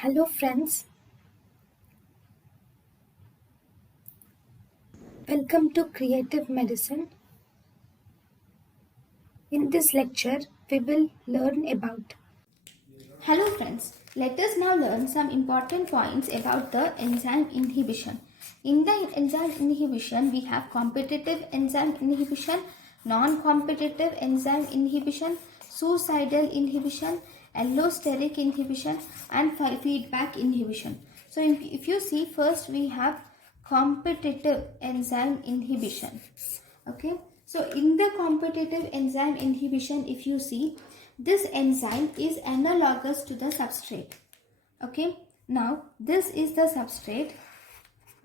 Hello friends, welcome to Creative Medicine. In this lecture, we will learn about. Hello friends, let us now learn some important points about the enzyme inhibition. In the enzyme inhibition, we have competitive enzyme inhibition, non-competitive enzyme inhibition, suicidal inhibition, allosteric inhibition and feedback inhibition. So if you see, first we have competitive enzyme inhibition. Okay, so in the competitive enzyme inhibition, if you see, this enzyme is analogous to the substrate. Okay, now this is the substrate.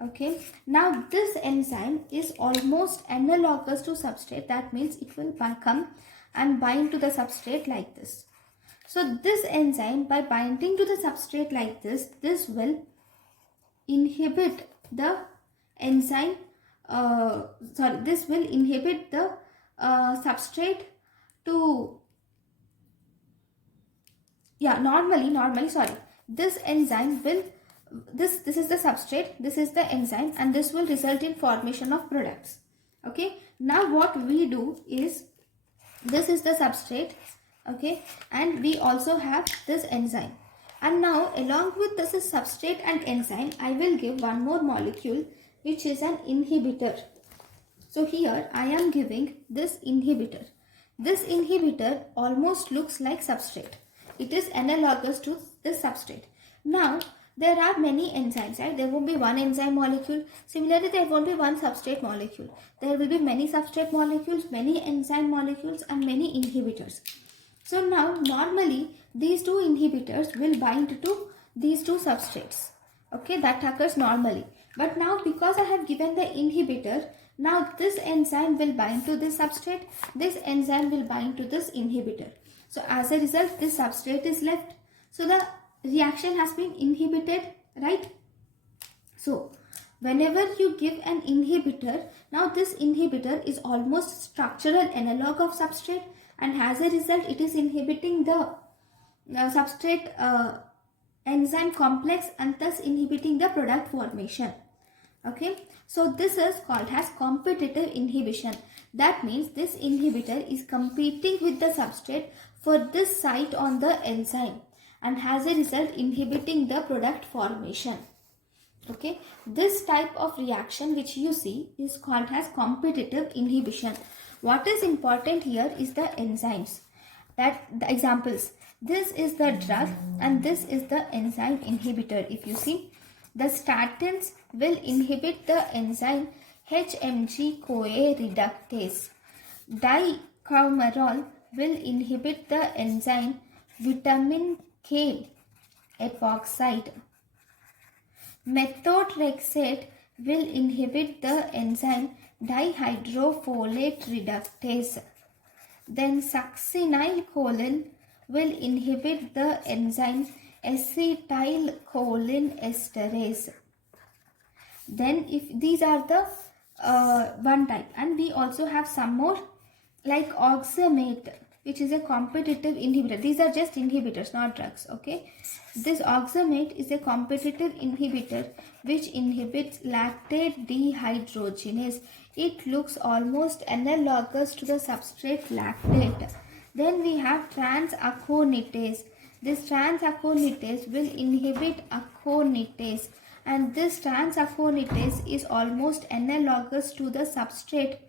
Okay, now this enzyme is almost analogous to substrate. That means it will come and bind to the substrate like this. So this enzyme, by binding to the substrate like this will inhibit the enzyme this will inhibit the substrate to normally this enzyme will this is the substrate, this is the enzyme, and this will result in formation of products. Okay, now what we do is, this is the substrate, okay, and we also have this enzyme, and now along with this substrate and enzyme I will give one more molecule which is an inhibitor. So here I am giving this inhibitor. This inhibitor almost looks like substrate. It is analogous to this substrate. Now there are many enzymes, right? There won't be one enzyme molecule. Similarly, there won't be one substrate molecule. There will be many substrate molecules, many enzyme molecules and many inhibitors. So now normally these two inhibitors will bind to these two substrates. Okay, that occurs normally. But now because I have given the inhibitor, now this enzyme will bind to this substrate, this enzyme will bind to this inhibitor. So as a result, this substrate is left. So the reaction has been inhibited, right? So whenever you give an inhibitor, now this inhibitor is almost structural analog of substrate, and as a result it is inhibiting the substrate enzyme complex and thus inhibiting the product formation. Okay, so this is called as competitive inhibition. That means this inhibitor is competing with the substrate for this site on the enzyme, and as a result inhibiting the product formation. Okay, this type of reaction which you see is called as competitive inhibition. What is important here is the enzymes, that the examples. This is the drug and this is the enzyme inhibitor. If you see, the statins will inhibit the enzyme HMG-CoA reductase. Dicoumarol will inhibit the enzyme vitamin K epoxide. Methotrexate will inhibit the enzyme dihydrofolate reductase. Then succinylcholine will inhibit the enzyme acetylcholine esterase. Then if these are the one type, and we also have some more like oxamate, which is a competitive inhibitor. These are just inhibitors, not drugs. Okay, this oxamate is a competitive inhibitor which inhibits lactate dehydrogenase. It looks almost analogous to the substrate lactate. Then we have transaconitase. This transaconitase will inhibit aconitase, and this transaconitase is almost analogous to the substrate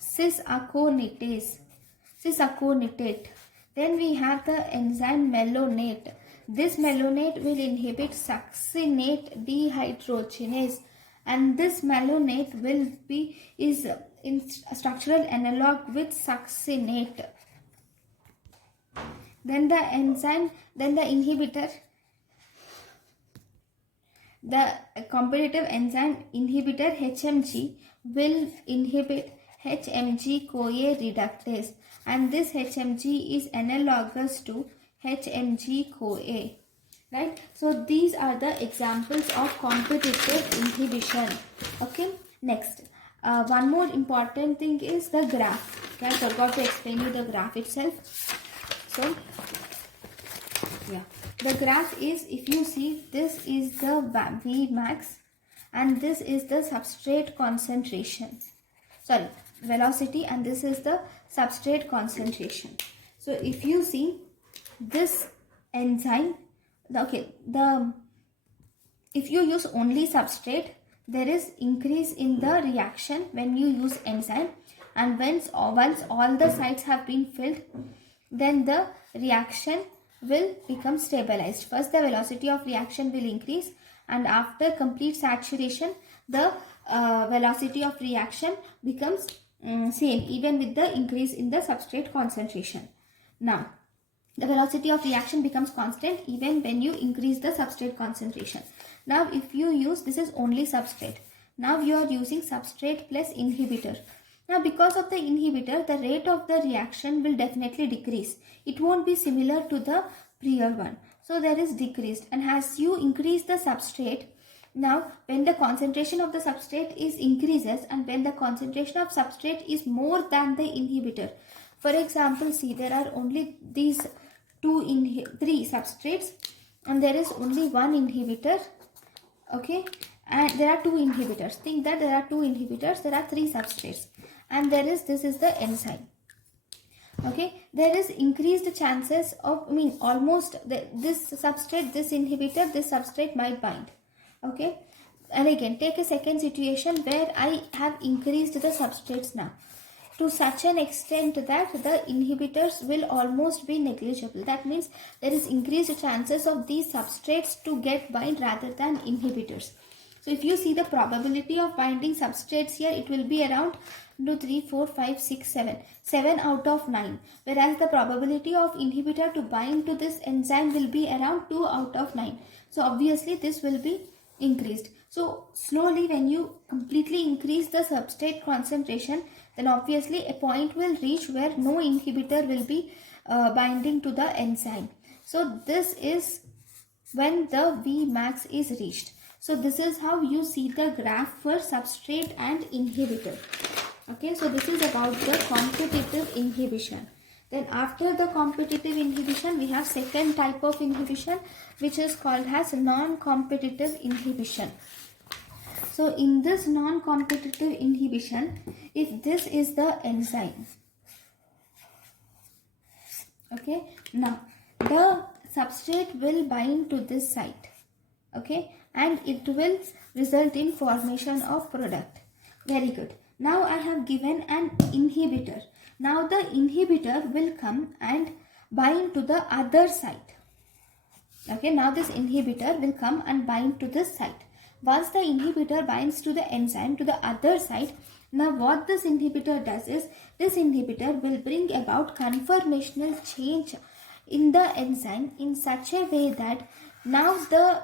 cisaconitase. Then we have the enzyme malonate. This malonate will inhibit succinate dehydrogenase, and this malonate will be in structural analog with succinate. Then the inhibitor, the competitive enzyme inhibitor HMG will inhibit HMG-CoA reductase, and this HMG is analogous to HMG-CoA, right? So these are the examples of competitive inhibition. Okay, next one more important thing is the graph. Okay, I forgot to explain you the graph itself. So yeah, the graph is, if you see, this is the Vmax and this is the substrate concentration, sorry, velocity, and this is the substrate concentration. So if you see this enzyme, if you use only substrate, there is increase in the reaction when you use enzyme, and once all the sites have been filled, then the reaction will become stabilized. First the velocity of reaction will increase, and after complete saturation the velocity of reaction becomes same, even with the increase in the substrate concentration. Now the velocity of reaction becomes constant even when you increase the substrate concentration. Now if you use, this is only substrate, now you are using substrate plus inhibitor. Now because of the inhibitor, the rate of the reaction will definitely decrease. It won't be similar to the prior one. So there is decreased, and as you increase the substrate, now when the concentration of the substrate is increases and when the concentration of substrate is more than the inhibitor. For example, see, there are only these three substrates and there is only one inhibitor. Okay, and there are two inhibitors. Think that there are two inhibitors, there are three substrates, and this is the enzyme. Okay, there is increased chances of, almost this substrate, this inhibitor, this substrate might bind. Okay, and again take a second situation where I have increased the substrates now to such an extent that the inhibitors will almost be negligible. That means there is increased chances of these substrates to get bind rather than inhibitors. So if you see the probability of binding substrates here, it will be around 2, 3, 4, 5, 6, 7. 7 out of 9. Whereas the probability of inhibitor to bind to this enzyme will be around 2 out of 9. So obviously this will be increased. So slowly when you completely increase the substrate concentration, then obviously a point will reach where no inhibitor will be binding to the enzyme. So this is when the Vmax is reached. So this is how you see the graph for substrate and inhibitor. Okay, so this is about the competitive inhibition. Then after the competitive inhibition, we have second type of inhibition, which is called as non-competitive inhibition. So in this non-competitive inhibition, if this is the enzyme, okay, now the substrate will bind to this site, okay, and it will result in formation of product. Very good. Now I have given an inhibitor. Now the inhibitor will come and bind to the other site. Okay, now this inhibitor will come and bind to this site. Once the inhibitor binds to the enzyme to the other site, now what this inhibitor does is, this inhibitor will bring about conformational change in the enzyme in such a way that now the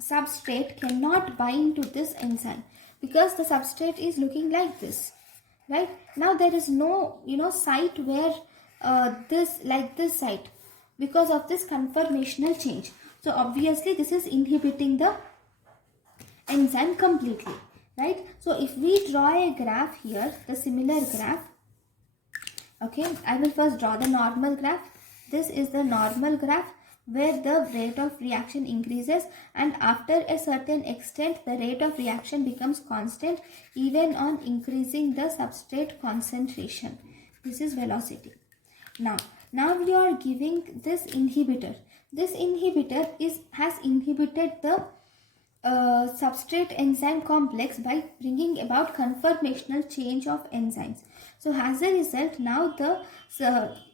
substrate cannot bind to this enzyme, because the substrate is looking like this, right? Now there is no site where this site, because of this conformational change. So obviously this is inhibiting the enzyme completely, right? So if we draw a graph here, the similar graph, okay, I will first draw the normal graph. This is the normal graph where the rate of reaction increases, and after a certain extent the rate of reaction becomes constant even on increasing the substrate concentration. This is velocity. Now we are giving this inhibitor. This inhibitor has inhibited the substrate enzyme complex by bringing about conformational change of enzymes. So as a result, now the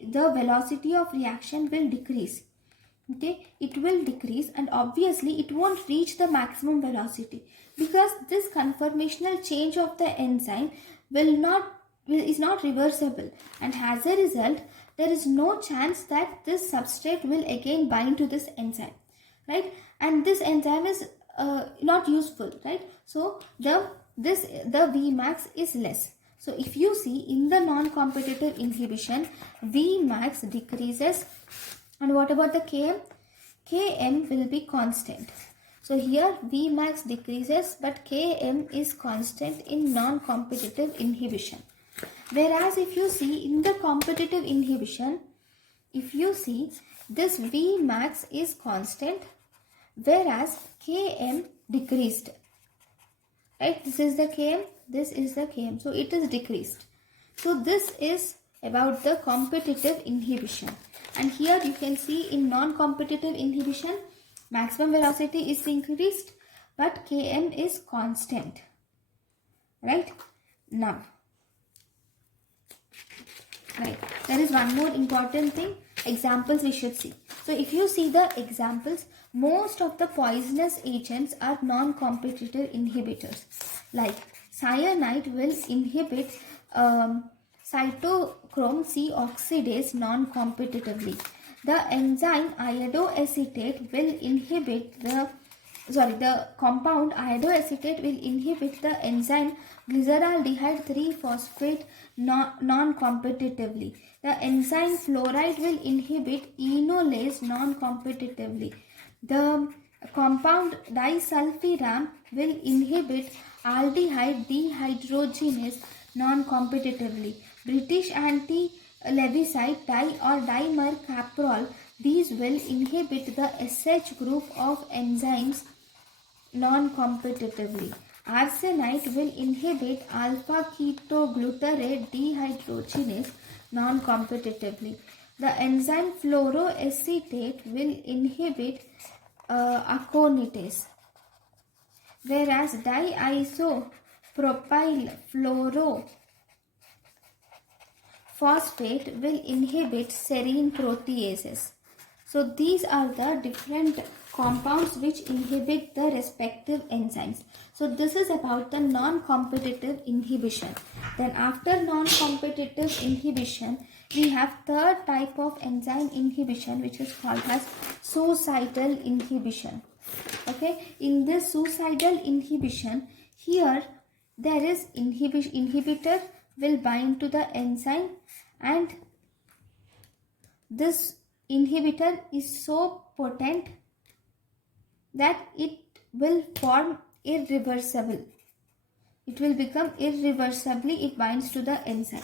velocity of reaction will decrease. Okay, it will decrease, and obviously it won't reach the maximum velocity, because this conformational change of the enzyme is not reversible, and as a result there is no chance that this substrate will again bind to this enzyme, right? And this enzyme is not useful, right? So the Vmax is less. So if you see in the non-competitive inhibition, Vmax decreases, and what about the Km? Km will be constant. So here Vmax decreases, but Km is constant in non-competitive inhibition. Whereas if you see in the competitive inhibition, if you see this V max is constant, whereas Km decreased. Right, this is the Km, this is the Km, so it is decreased. So this is about the competitive inhibition. And here you can see in non-competitive inhibition, maximum velocity is increased, but Km is constant. Right, now, right, there is one more important thing, examples we should see. So if you see the examples, most of the poisonous agents are non-competitive inhibitors. Like cyanide will inhibit cytochrome C oxidase non-competitively. The enzyme iodoacetate will inhibit the compound iodoacetate will inhibit the enzyme glyceraldehyde 3-phosphate non-competitively. The enzyme fluoride will inhibit enolase non-competitively. The compound disulfiram will inhibit aldehyde dehydrogenase non-competitively. British anti-levicide di or dimercaprol, these will inhibit the SH group of enzymes non-competitively. Arsenite will inhibit alpha-ketoglutarate dehydrogenase non-competitively. The enzyme fluoroacetate will inhibit aconitase, whereas diisopropyl fluorophosphate will inhibit serine proteases. So these are the different compounds which inhibit the respective enzymes. So this is about the non-competitive inhibition. Then after non-competitive inhibition, we have third type of enzyme inhibition, which is called as suicidal inhibition. Okay, in this suicidal inhibition, here there is inhibitor will bind to the enzyme, and this inhibitor is so potent that it will form irreversible. It will become irreversibly, it binds to the enzyme.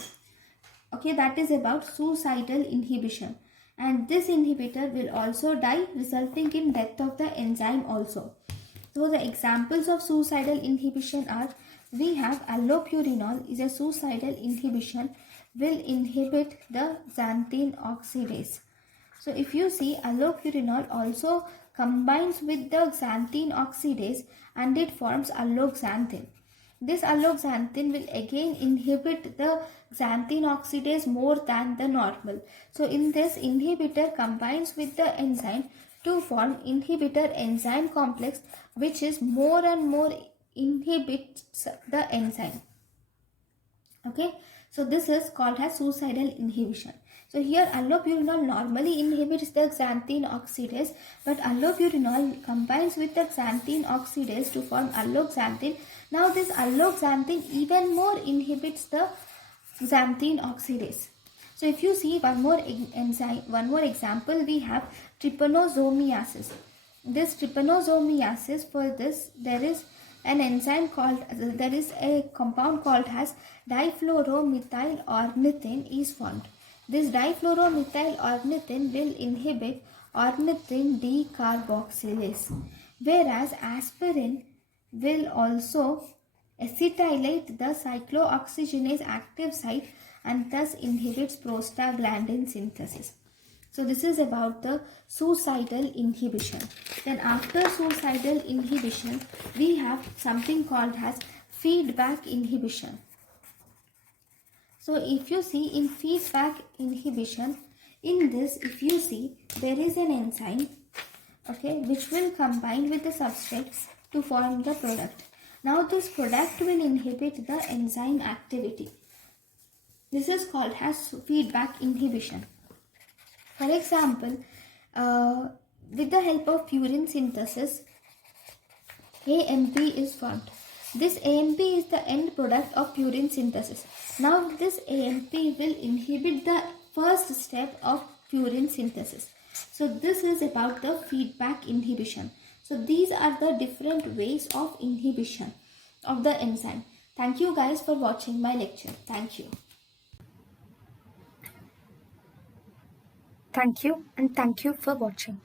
Okay, that is about suicidal inhibition. And this inhibitor will also die, resulting in death of the enzyme also. So the examples of suicidal inhibition are, we have allopurinol is a suicidal inhibition, will inhibit the xanthine oxidase. So if you see, allopurinol also combines with the xanthine oxidase and it forms alloxanthin. This alloxanthin will again inhibit the xanthine oxidase more than the normal. So in this, inhibitor combines with the enzyme to form inhibitor enzyme complex, which is more and more inhibits the enzyme. Okay, so this is called as suicidal inhibition. So here allopurinol normally inhibits the xanthine oxidase, but allopurinol combines with the xanthine oxidase to form alloxanthin. Now this alloxanthin even more inhibits the xanthine oxidase. So if you see one more example, we have trypanosomiasis. This trypanosomiasis, for this there is an enzyme called, there is a compound called as difluoromethylornithine is formed. This difluoromethylornithine will inhibit ornithine decarboxylase, whereas aspirin will also acetylate the cyclooxygenase active site and thus inhibits prostaglandin synthesis. So this is about the suicidal inhibition. Then after suicidal inhibition, we have something called as feedback inhibition. So if you see in feedback inhibition, in this, if you see, there is an enzyme, okay, which will combine with the substrate to form the product. Now this product will inhibit the enzyme activity. This is called as feedback inhibition. For example, with the help of purine synthesis, AMP is formed. This AMP is the end product of purine synthesis. Now this AMP will inhibit the first step of purine synthesis. So this is about the feedback inhibition. So these are the different ways of inhibition of the enzyme. Thank you guys for watching my lecture. Thank you. Thank you and thank you for watching.